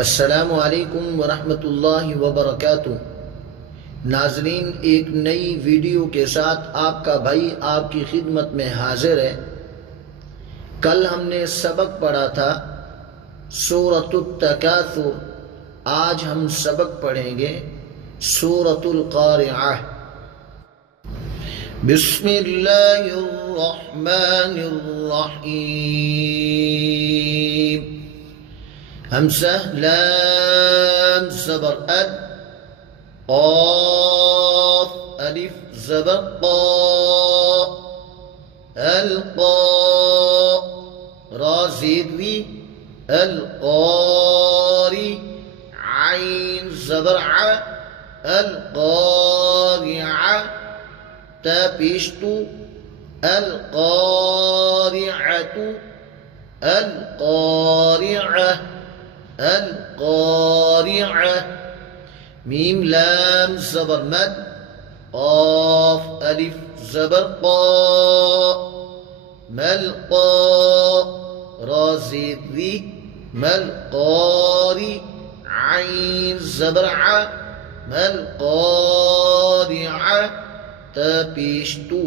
अस्सलामु अलैकुम वरहमतुल्लाहि वबरकातुह। नाजरीन, एक नई वीडियो के साथ आपका भाई आपकी खिदमत में हाजिर है। कल हमने सबक पढ़ा था सूरतुत तकासुर। आज हम सबक पढ़ेंगे सूरतुल कारिअह। बिस्मिल्लाहिर रहमानिर रहीम। हमज़ा लाम ज़बर अद, क़ाफ़ अलिफ ज़बर क़ा, अल क़ा, रा ज़ेद वी, अल क़ारी, आइन ज़बर आ, अल क़ारिअ, ता पेश तू, अल क़ारिअतु, अल क़ारिअ, अल क़ारिअ। मीम लाम ज़बर मद, क़ाफ़ अलिफ ज़बर क़ा, मल क़ा, रा ज़ेद री, मल क़ारी, आइन ज़बर आ, मल क़ारिअ, ता पेश तू,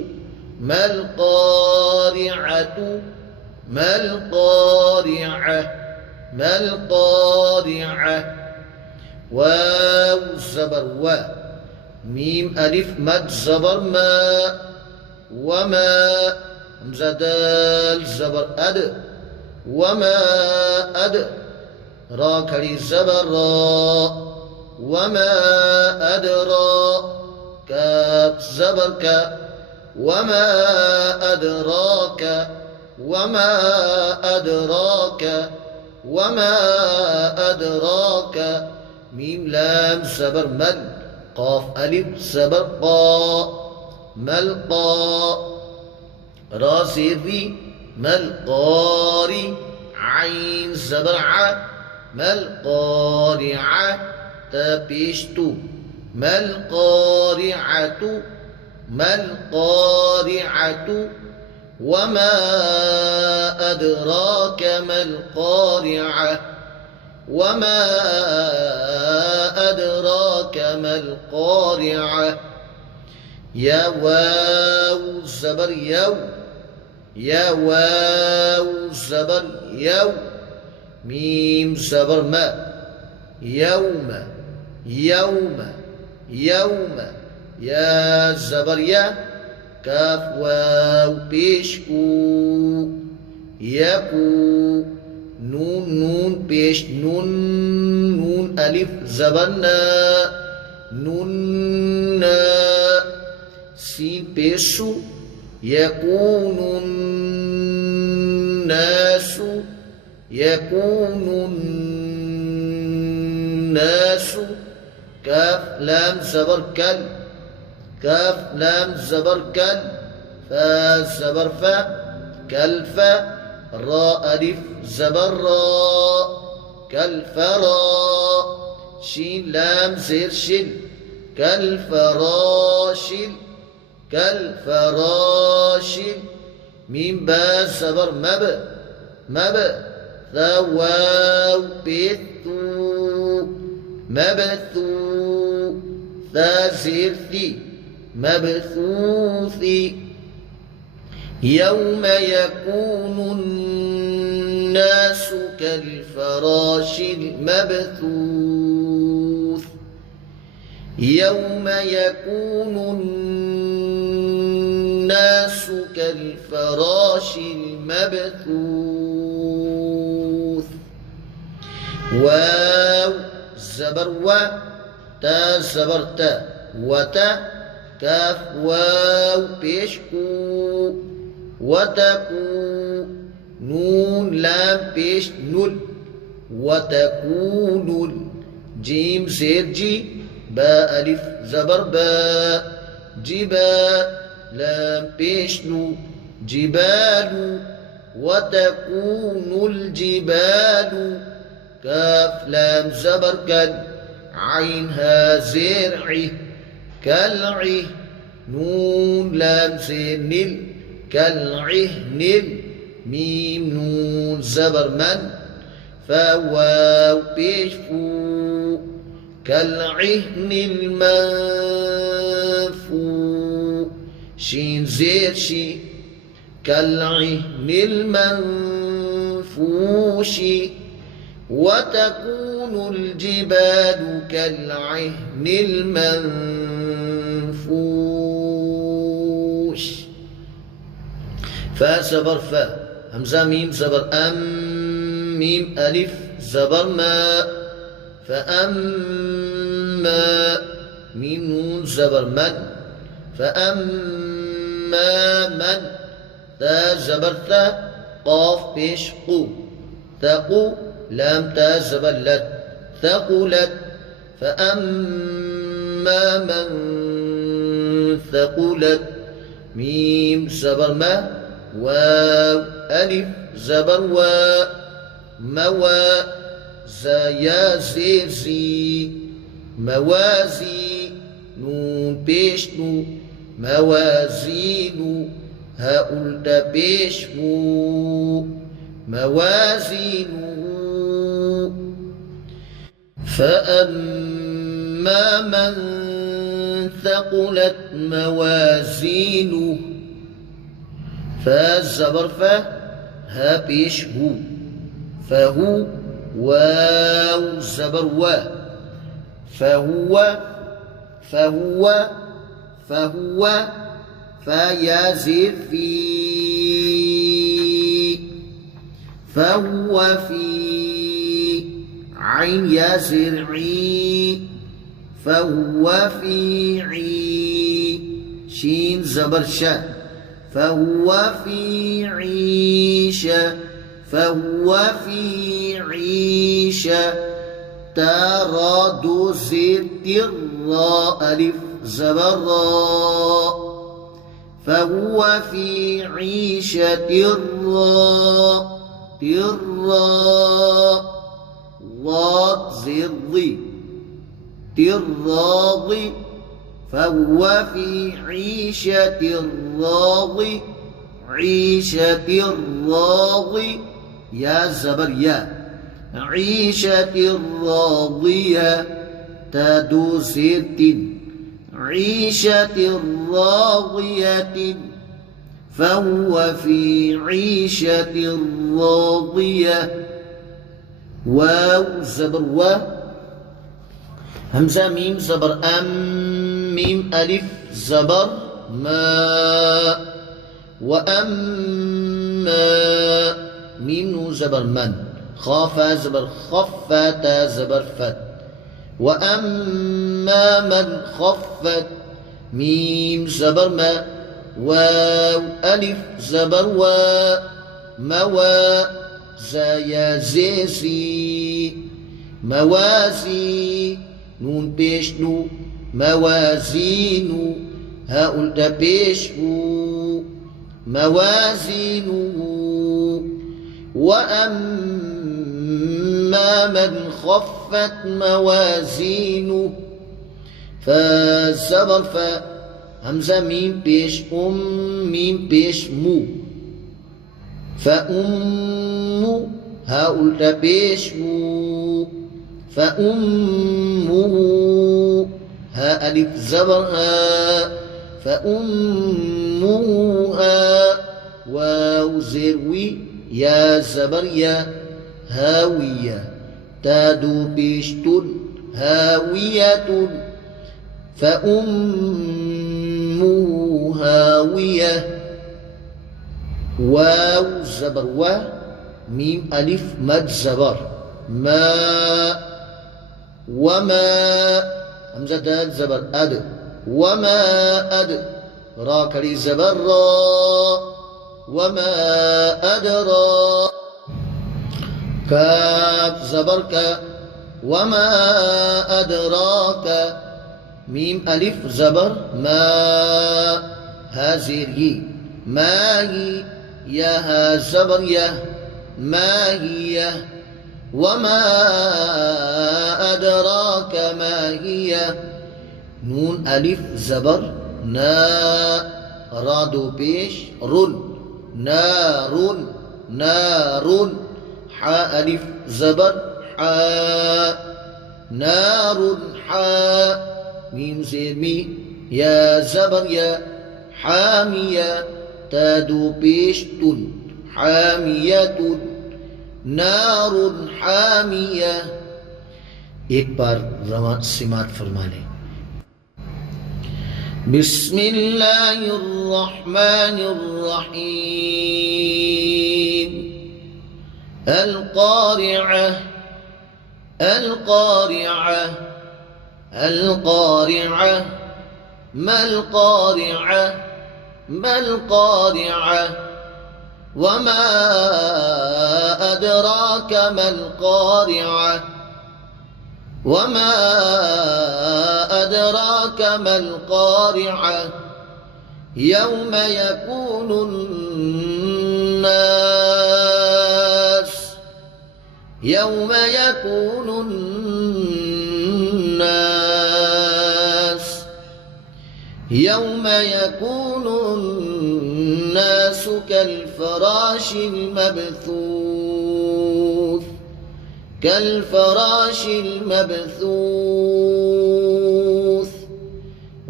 मल क़ारिअतु, मल क़ारिअ, मल क़ारिअ। वाव ज़बर व, मीम अलिफ मद ज़बर मा, वमा, हमज़ा दाल ज़बर अद, वमा अद, रा खड़ी ज़बर रा, वमा अदरा, काफ ज़बर का, वमा अदराक, वमा अदराक, वमा अदराक। मीम लाम ज़बर मल, क़ाफ़ अलिफ ज़बर क़ा, मल क़ा, रा ज़ेद वी, मल क़ारी, आइन ज़बर आ, मल क़ारिअ, ता पेश तू, मल क़ारिअतु, मल क़ारिअतु, वमा अदराक मल क़ारिअ, वमा अदराक मल क़ारिअ। या वाव ज़बर यव, या वाव ज़बर यव, मीम ज़बर म, यौम, यौम, यौम, या ज़बर या, काफ वाव पेश कू, यकू, नून नून पेश नून, नून अलिफ ज़बर ना, नून ना, सीन पेश सु, यकूनुन नासु, यकूनुन नासु। काफ लाम ज़बर कल, काफ लाम ज़बर कल, फा ज़बर फा, कल फा, रा अलिफ ज़बर रा, कल फरा, शीन लाम ज़ेर शिल, कल फराशिल, कल फराशिल। मीम बा ज़बर मब, मब, ता वाव पेश तू, मबथू, ता ज़ेर थी, मबथूथी। यौम यकूनु अन्नासु कल्फराशिल मबथूथ, यौम यकूनु अन्नासु कल्फराशिल मबथूथ। वाव ज़बर व, ता ज़बर ता, वता, काफ वाव पेश कू, वतकू, नून लाम पेश नुल, वतकूनुल, जीम ज़ेर जी, बा अलिफ ज़बर बा, जिबा, लाम पेश नू, जिबालू, वतकूनुल जिबालू, काफ लाम ज़बर कल, आइन हा ज़ेर इ, कलइ, नून लाम ज़ेर निल, कलइह निल, मीम नून ज़बर मन, فواو پیش فو كالعهن المنفو شين زير شي كالعهن المنفوش وتكون الجبال كالعهن المنفوش فا زبر فا همزة ميم زبر ميم ألف زبر ما فأما ميم نون زبر من فأما من تا زبر تا قاف پیش قو تقو لام تا زبر لت ثقلت فأما من ثقلت ميم زبر ما واو ألف زبر وا موا زايا زير زي موازي نون پیش نو موازين هؤلاء پیش مو موازين فأما من ثقلت موازينه فالزبر فا ها پیش هو فهو واو زبر وا فهو فيا زير في فهو في عين يا زرعي فهو في عي شين زبر شا فهو في عيشة فهو في عيشة ترى زير الراء ألف زبر راء فهو في عيشة راء ضاد زير ضي الراضي فهو في عيشة راضي عيشة الراضي يا زبر يا عيشة راضية تدو زيت عيشة راضية فهو في عيشة راضية واو زبر و همزة ميم زبر ميم ألف زبر ما وأما ميم نون زبر من خاف زبر خف تا زبر فت وأما من خفت ميم زبر ما واو ألف زبر و موا زايا زيزي موازي نون پیش نو موازين هؤلاء پیش موازين وأما من خفت موازينه فالزبر فا همزة ميم پیش ميم پیش مو فأم هؤلاء پیش مو فأمه ها ألف زبر ها فأمه ها واو زروي يا زبر يا هاوية تادو بيشتن هاوية فأمه هاوية واو زبر و ميم ألف مد زبر ما وما همزة دال زبر أد وما أد را كري زبر را وما أدرى كاف زبر كا وما أدراك ميم ألف زبر ما هازيري ما هي يا ها زبر يا ما هي وما أدراك ما هي نون ألف زبر نا رادو بيش رن نار نار حا ألف زبر حا نار حا ميم زير مي يا زبر يا حامية تادو بيش تن حامية نار حامية. एक बार रवा सिमात फरमा लें। बिस्मिल्लाहिर्रहमानिर्रहीम। अल-क़ारिअह अल-क़ारिअह अल-क़ारिअह मल-क़ारिअह मल-क़ारिअह वमा अदराक मल-क़ारिअह वमा अदराक मल-क़ारिअह यौम यकूनुन्नास यौम यकूनुन्नास यौम यकूनुन्नास कल-फ़राशिल मबथूथ कल-फ़राशिल मबथूथ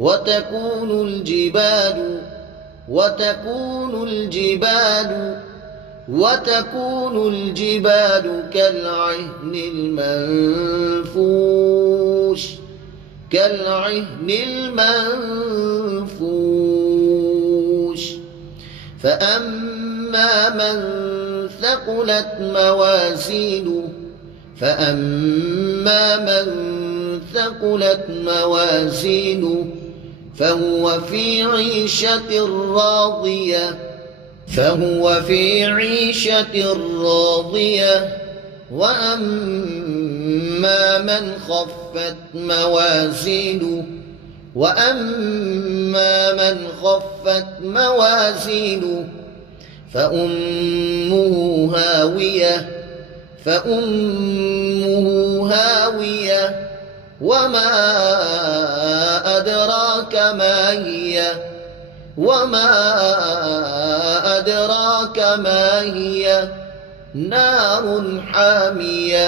वतकूनुल जिबालु कल-अह्निल मंफूश कल-अह्निल मंफूश। फ़अम्मा मन थक़ुलत मवाज़ीनुहु فأما من ثقلت موازينه فهو في عيشة راضية وأما من خفت موازينه فأمه هاوية وما أدراك ما هي نار حامية